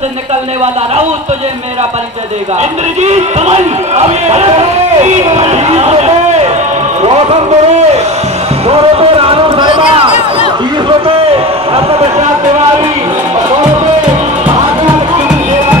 से निकलने वाला राउत तुझे मेरा परिचय देगा। इंद्रजीत कमल ₹2 रानू साहिबा, ₹20 रत्न तिवारी, ₹100 महाकाल सिंह सेवा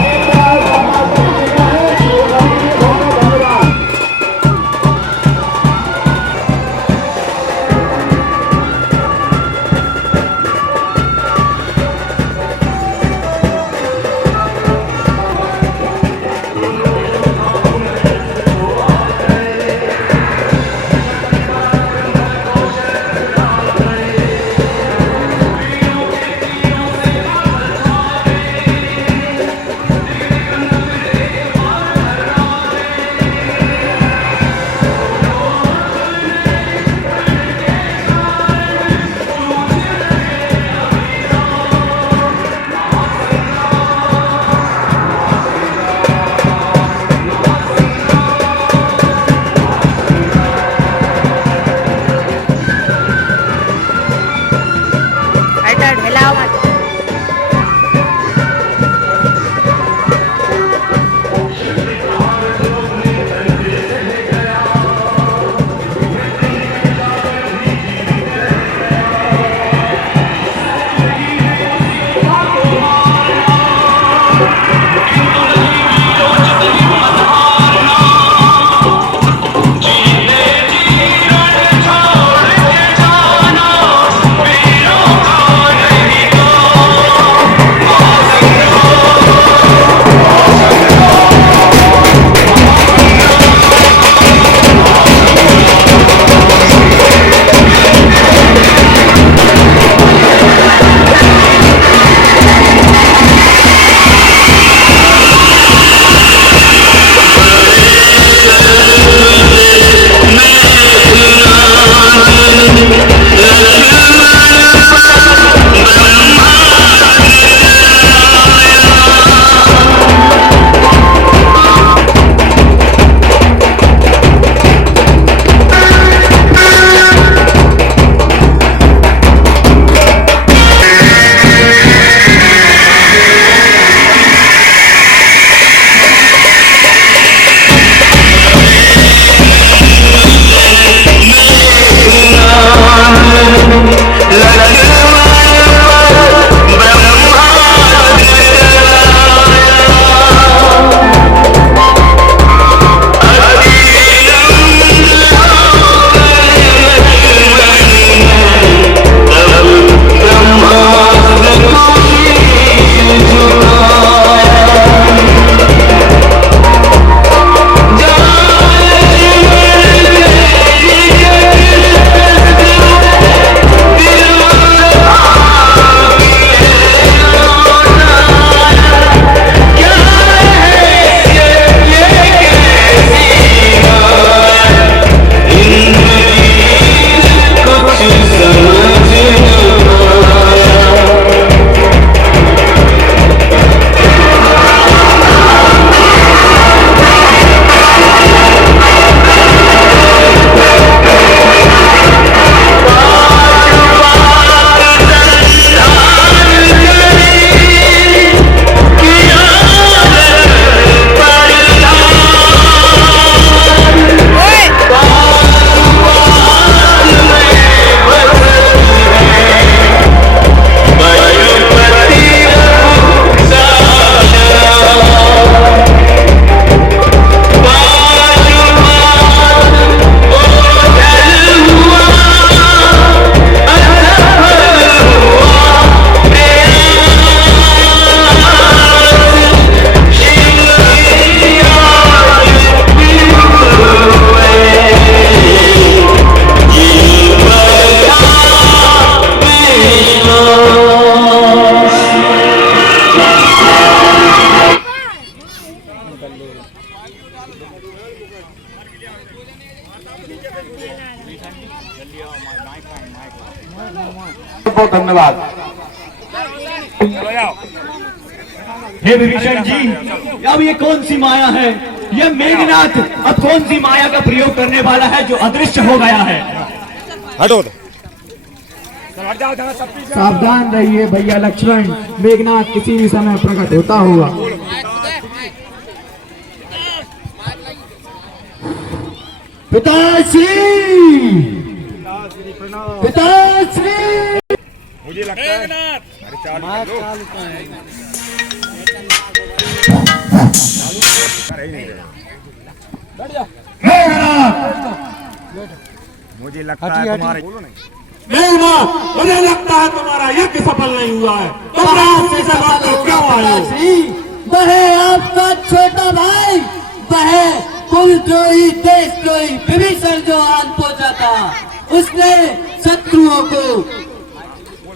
बहुत धन्यवाद। हे विभीषण जी, अब ये कौन सी माया है? ये मेघनाथ अब कौन सी माया का प्रयोग करने वाला है जो अदृश्य हो गया है? हटो सावधान रहिए भैया लक्ष्मण, मेघनाथ किसी भी समय प्रकट होता होगा। पिताश्री, पिताश्री, मुझे लगता है मुझे लगता है तुम्हारे मुझे लगता है तुम्हारा यज्ञ सफल नहीं हुआ है। क्यों आए हो? वह आपका छोटा भाई, वह कुलद्रोही देशद्रोही विभीषण जो हाल पहुंचा था, उसने शत्रुओं को,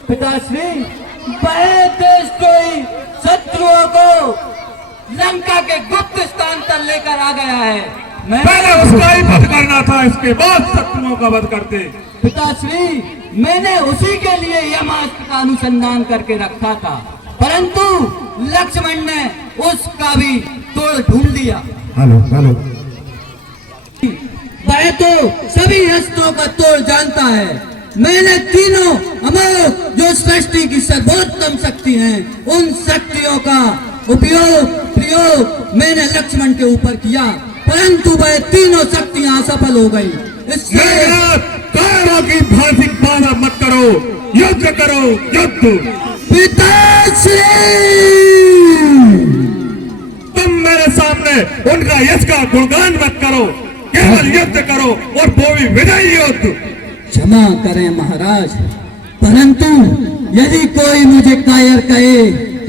पिताश्री, वह देशद्रोही शत्रुओं को लंका के गुप्त स्थान पर लेकर आ गया है। पहले उसका ही वध करना था, इसके बाद शत्रुओं का वध करते। पिताश्री, मैंने उसी के लिए यमास्त्र का अनुसंधान करके रखा था, परंतु लक्ष्मण ने उसका भी तोड़ ढूंढ दिया। हेलो हेलो, वह तो सभी अस्त्रों का तोड़ जानता है। मैंने तीनों अमोघ जो सृष्टि की सर्वोत्तम शक्ति हैं, उन शक्तियों का प्रयोग मैंने लक्ष्मण के ऊपर किया, परंतु वह तीनों शक्तियां असफल हो गई। इसलिए कायरों की भाषिक बाधा मत करो, युद्ध करो, युद्ध। पिताश्री, तुम मेरे सामने उनका यश का गुणगान मत करो, केवल युद्ध करो और वो भी विजयी युद्ध। क्षमा करें महाराज, परंतु यदि कोई मुझे कायर कहे,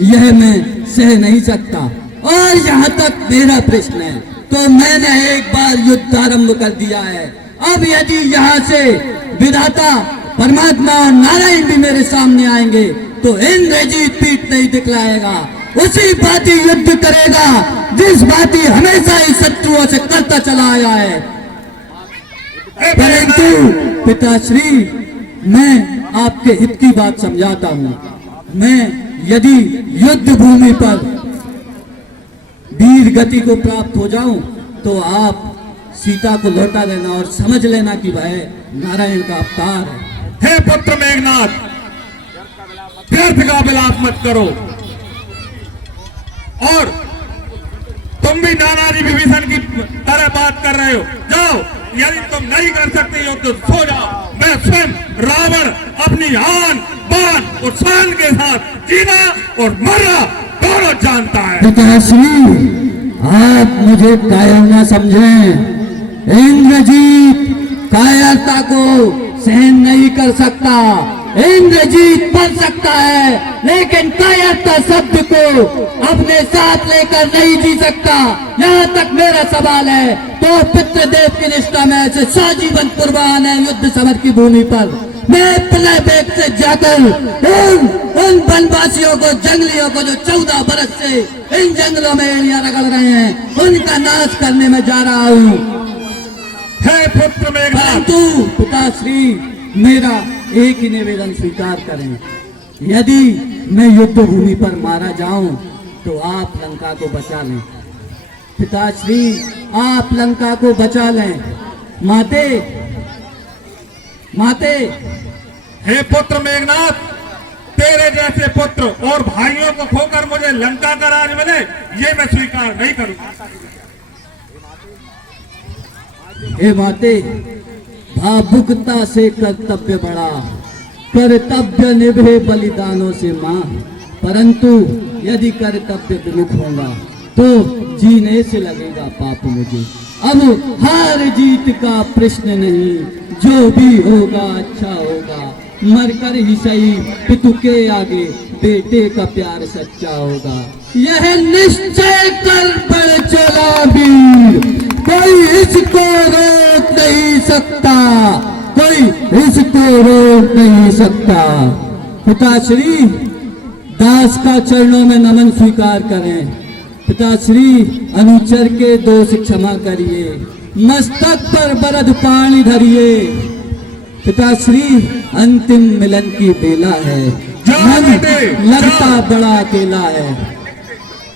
यह मैं सह नहीं सकता। और यहाँ तक मेरा प्रश्न है, तो मैंने एक बार युद्ध आरंभ कर दिया है। अब यदि यहाँ से विधाता परमात्मा और नारायण भी मेरे सामने आएंगे, तो इंद्रजीत पीठ नहीं दिखलाएगा, उसी बाती युद्ध करेगा जिस बाती हमेशा ही शत्रुओं से करता चला आया है। परंतु पिताश्री, मैं आपके हित की बात समझाता हूँ। मैं यदि युद्ध भूमि पर वीर गति को प्राप्त हो जाऊं, तो आप सीता को लौटा देना और समझ लेना कि वह नारायण का अवतार है। हे पुत्र मेघनाथ, व्यर्थ का विलाप मत करो। और तुम भी नानाजी विभीषण की तरह बात कर रहे हो। जाओ, यदि तुम नहीं कर सकते हो तो सो जाओ। मैं स्वयं रावण अपनी आन बान और शान के साथ जीना और मरना दोनों जानता है। पिताश्री, आप मुझे कायर न समझें। इंद्रजीत कायरता को सहन नहीं कर सकता। इंद्रजीत पढ़ सकता है, लेकिन कायरता शब्द को अपने साथ लेकर नहीं जी सकता। यहाँ तक मेरा सवाल है, तो पितृदेव की निष्ठा में ऐसे सजीवन कुर्बान है युद्ध समर की भूमि पर। मैं प्रलय बेग से जाकर उन वनवासियों को, जंगलियों को, जो 14 बरस से इन जंगलों में एड़ियां रगड़ रहे हैं, उनका नाश करने में जा रहा हूँ। हे पुत्र मेघनाथ, परंतु पिताश्री, मेरा एक ही निवेदन स्वीकार करें। यदि मैं युद्ध भूमि पर मारा जाऊं, तो आप लंका को बचा लें। पिताश्री, आप लंका को बचा लें। माते, माते। हे पुत्र मेघनाथ, तेरे जैसे पुत्र और भाइयों को खोकर मुझे लंका का राज मिले, ये मैं स्वीकार नहीं करूंगा। हे माते, भावुकता से कर्तव्य बढ़ा, कर्तव्य निभे बलिदानों से मां। परंतु यदि कर्तव्य विमुख होगा, तो जीने से लगेगा पाप मुझे। अब हार जीत का प्रश्न नहीं, जो भी होगा अच्छा होगा। मरकर ही सही, पितु के आगे बेटे का प्यार सच्चा होगा। यह निश्चय कर बढ़ चला वीर, कोई इसको रोक नहीं सकता, कोई इसको रोक नहीं सकता। पिताश्री, दास का चरणों में नमन स्वीकार करें। पिताश्री, अनुचर के दोष क्षमा करिए, मस्तक पर बरद पानी धरिए। पिताश्री, अंतिम मिलन की बेला है, मन लगता बड़ा अकेला है।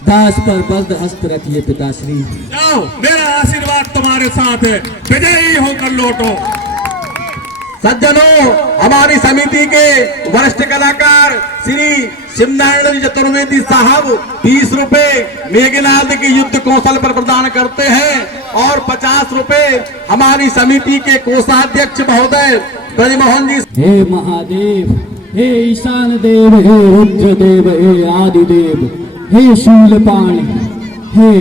दास पर बर्द हस्त रखिए पिताश्री। जाओ, मेरा आशीर्वाद तुम्हारे साथ है, विजयी होकर लौटो। सज्जनों, हमारी समिति के वरिष्ठ कलाकार श्री शिवनारायण जी चतुर्वेदी साहब 20 रुपए मेघनाद के युद्ध कौशल पर प्रदान करते हैं और 50 रुपए हमारी समिति के कोषाध्यक्ष महोदय ब्रजमोहन जी। हे महादेव, हे ईशान देव, हे रुद्रदेव, हे आदिदेव, हे शूलपाणि, हे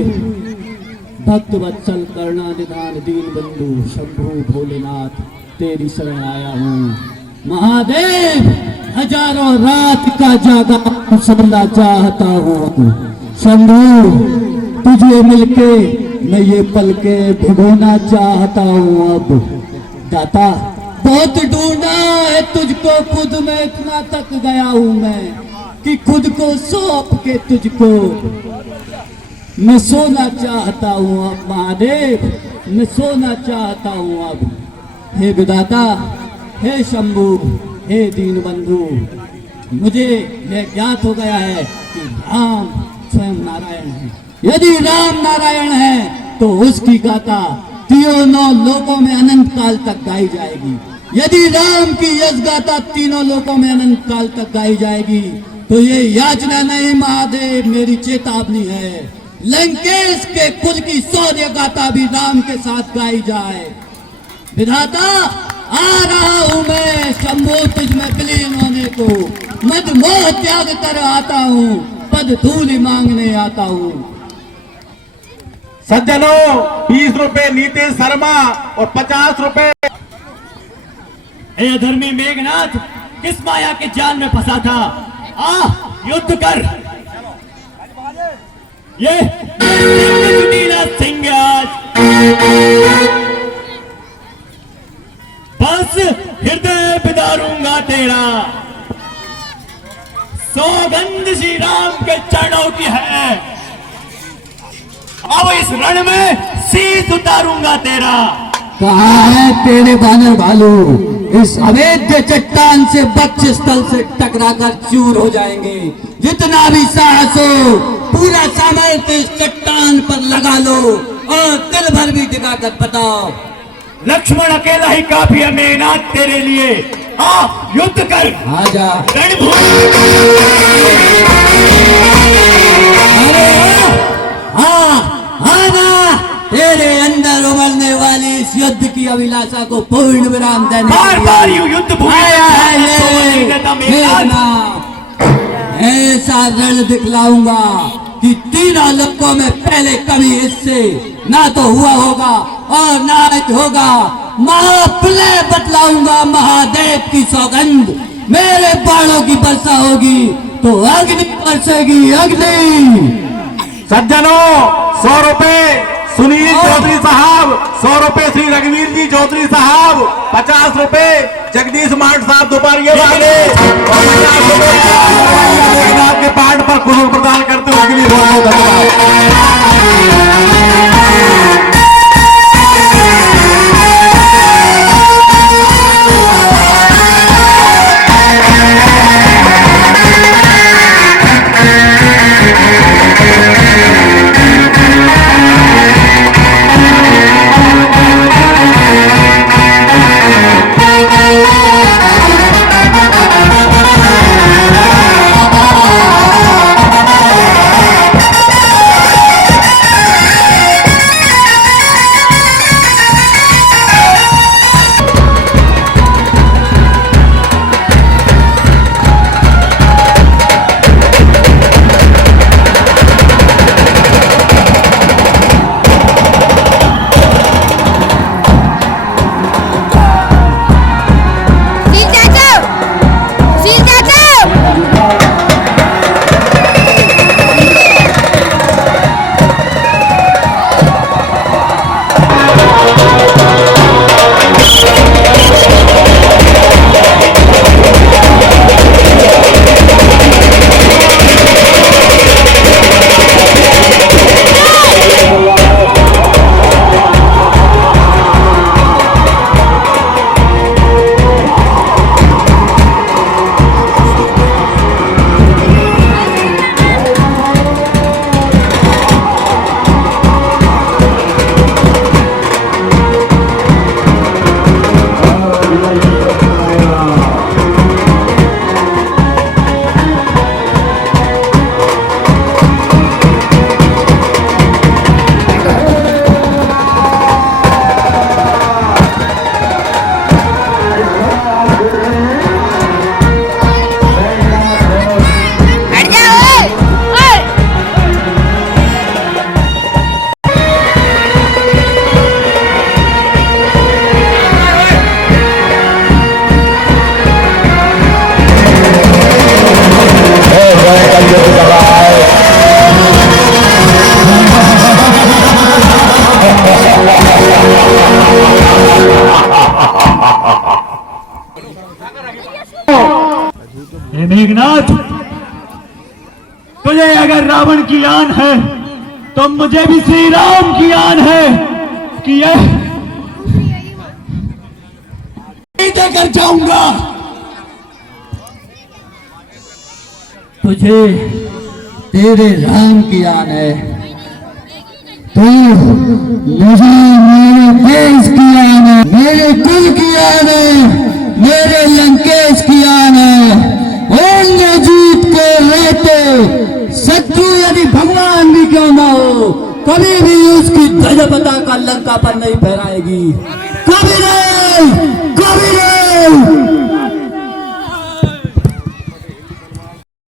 भक्त वत्सल करुणा निधान दीन बंधु शंभु भोलेनाथ, तेरी शरण आया हूँ। महादेव, हजारों रात का जागा सुनना चाहता हूँ। शंभु, तुझे मिलके मैं ये पल के भिगोना चाहता हूँ। अब दाता, बहुत ढूंढा है तुझको, खुद में इतना तक गया हूँ मैं कि खुद को सौंप के तुझको मैं सोना चाहता हूँ। अब महादेव, मैं सोना चाहता हूँ। अब हे विधाता, हे शंभु, हे दीन बंधु, मुझे यह ज्ञात हो गया है कि राम स्वयं नारायण है। यदि राम नारायण है तो उसकी गाथा तीनों लोकों में अनंत काल तक गाई जाएगी। यदि राम की यश गाथा तीनों लोकों में अनंत काल तक गाई जाएगी तो ये याचना नहीं महादेव, मेरी चेतावनी है। लंकेश के कुल की शौर्य गाथा भी राम के साथ गाई जाए। विधाता, आ रहा हूं मैं शंभु तुझ में विलीन होने को, मद मोह त्याग कर आता हूँ, पद धूलि मांगने आता हूँ। सज्जनों, 20 रुपए नीतीश शर्मा और 50 रुपए। हे अधर्मी मेघनाथ, किस माया के जाल में फंसा था? युद्ध कर। ये सुनीला सिंह बस हृदय बिदारूंगा तेरा। सौगंध श्री राम के चरणों की है, अब इस रण में शीश उतारूंगा तेरा। कहाँ है तेरे बानर भालू? इस अवैध चट्टान से वक्ष स्थल से टकराकर चूर हो जाएंगे। जितना भी साहस हो, पूरा सामर्थ्य इस चट्टान पर लगा लो और दिल भर भी दिखाकर बताओ। लक्ष्मण अकेला ही काफी है मेघनाथ तेरे लिए। युद्ध कर। आजा। तेरे अंदर उमड़ने वाली इस युद्ध की अभिलाषा को पूर्ण विराम देने बार बार युद्ध आया है। ऐसा रण दिखलाऊंगा कि तीनों लोकों में पहले कभी इससे ना तो हुआ होगा और ना होगा। महाप्रलय बतलाऊंगा। महादेव की सौगंध, मेरे बाणों की वर्षा होगी तो अग्नि बरसेगी, अग्नि। सज्जनों, 100 रुपए सुनील चौधरी साहब, 100 रुपए श्री रघुवीर जी चौधरी साहब, 50 रुपए जगदीश मार्ट साहब दोपहरिए वाले और 50 रुपए के पाठ पर कुछ प्रदान करते हैं। उसके लिए बहुत बहुत धन्यवाद। की आन है तो मुझे भी श्री राम की आन है कि ये देकर जाऊंगा। तुझे तेरे राम की आन है, तू मुझे मेरे देश की आन है, मेरे कुल की आन है, मेरे लंकेश की आन है। और जीत के रहते शत्रु यदि भगवान भी क्यों ना हो, कभी भी उसकी ध्वज पताका लंका पर नहीं फहराएगी। कभी नहीं, कभी नहीं।